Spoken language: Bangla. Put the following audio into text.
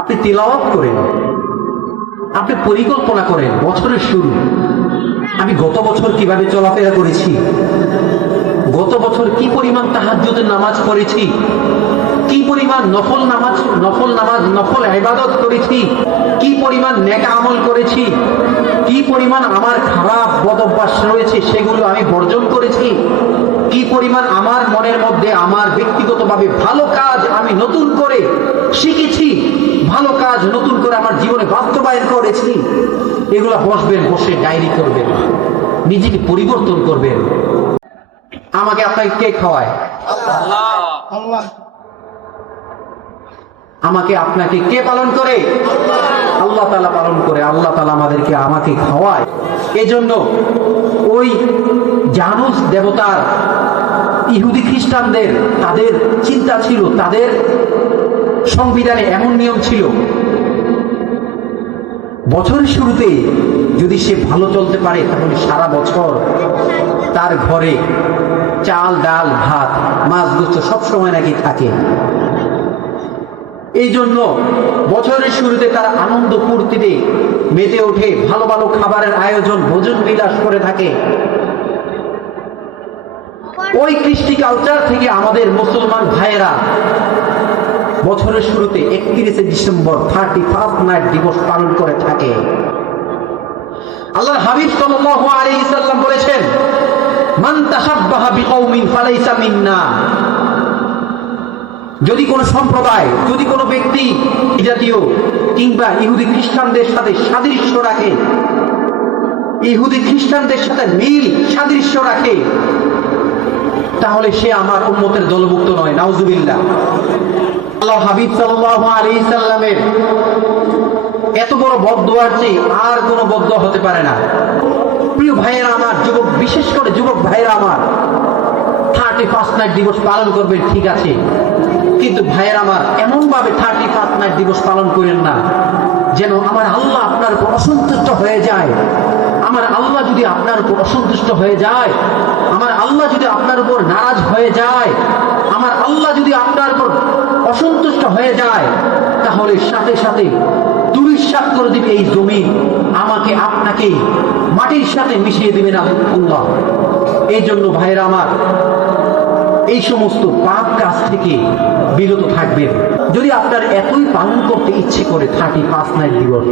আপনি তিলাওয়াত করেন, আপনি পরিকল্পনা করেন বছরের শুরু, আমি গত বছর কিভাবে চলাফেরা করেছি, গত বছর কি পরিমাণ তাহাজ্জুদের নামাজ পড়েছি, কি পরিমাণ নফল ইবাদত করেছি, কি পরিমাণ নেক আমল করেছি, কি পরিমাণ আমার খারাপ বদ অভ্যাস রয়েছে সেগুলো আমি বর্জন করেছি, কি পরিমাণ আমার মনের মধ্যে আমার ব্যক্তিগতভাবে ভালো কাজ আমি নতুন করে শিখেছি, ভালো কাজ নতুন করে আমার জীবনে বাস্তবায়ন করেছি। এগুলা বসবেন, বসে ডায়েরি করবেন, নিজেকে পরিবর্তন করবেন। আমাকে আপনাকে কে খাওয়ায়? আল্লাহ। আমাকে আপনাকে কে পালন করে? আল্লাহ তাআলা পালন করে। আল্লাহ তাআলা আমাকে খাওয়ায়। এজন্য ওই জানুস দেবতার ইহুদি খ্রিস্টানদের তাদের চিন্তা ছিল, তাদের সংবিধানে এমন নিয়ম ছিল, বছরের শুরুতে যদি সে ভালো চলতে পারে তাহলে সারা বছর তার ঘরে চাল, ডাল, ভাত, মাছ, গোস্ত সবসময় নাকি থাকে। এই জন্য বছরের শুরুতে তারা আনন্দ ফুর্তিতে মেতে ওঠে, ভালো ভালো খাবারের আয়োজন, ভোজন বিলাস করে থাকে। ওই কৃষ্টি কালচার থেকে আমাদের মুসলমান ভাইয়েরা বছরের শুরুতে 31শে ডিসেম্বর 31st নাইট দিবস পালন করে থাকে। আল্লাহর হাবিব সাল্লাল্লাহু আলাইহি সাল্লাম বলেছেন, মান তাশাব্বাহা বিকওমিন ফালাইসা মিন্না। যদি কোন সম্প্রদায়, যদি কোনো ব্যক্তি জাতীয় কিংবা ইহুদি খ্রিস্টানদের সাথে সাদৃশ্য রাখে, ইহুদি খ্রিস্টানদের সাথে মিল সাদৃশ্য রাখে, তাহলে সে আমার উম্মতের দলভুক্ত নয়। নাউজুবিল্লাহ। আল্লাহ হাবিব সাল্লাল্লাহু আলাইহি সাল্লামের এত বড় বদদুয়ার চেয়ে আর কোনো বদদুয়া হতে পারে না। প্রিয় ভাইয়েরা আমার, যুবক, বিশেষ করে যুবক ভাইয়েরা আমার, 31st নাইট দিবস পালন করবেন ঠিক আছে, কিন্তু ভাইয়েরা আমার এমন ভাবে 31st নাইট দিবস পালন করেন না যেন আমার আল্লাহ আপনার উপর অসন্তুষ্ট হয়ে যায়। আমার আল্লাহ যদি আপনার উপর অসন্তুষ্ট হয়ে যায়, আমার আল্লাহ যদি আপনার উপর নারাজ হয়ে যায়, আমার আল্লাহ যদি আপনার উপর অসন্তুষ্ট হয়ে যায়, তাহলে সাথে সাথে দুরিশ্বাস করে দিবে এই জমিন, আমাকে আপনাকে মাটির সাথে মিশিয়ে দিবেন আল্লাহ। এই জন্য ভাইয়েরা আমার, এই সমস্ত পাপ কাজ থেকে বিরত থাকবেন। যদি আপনার এতই পালন করতে ইচ্ছে করে 31st নাইট দিবস,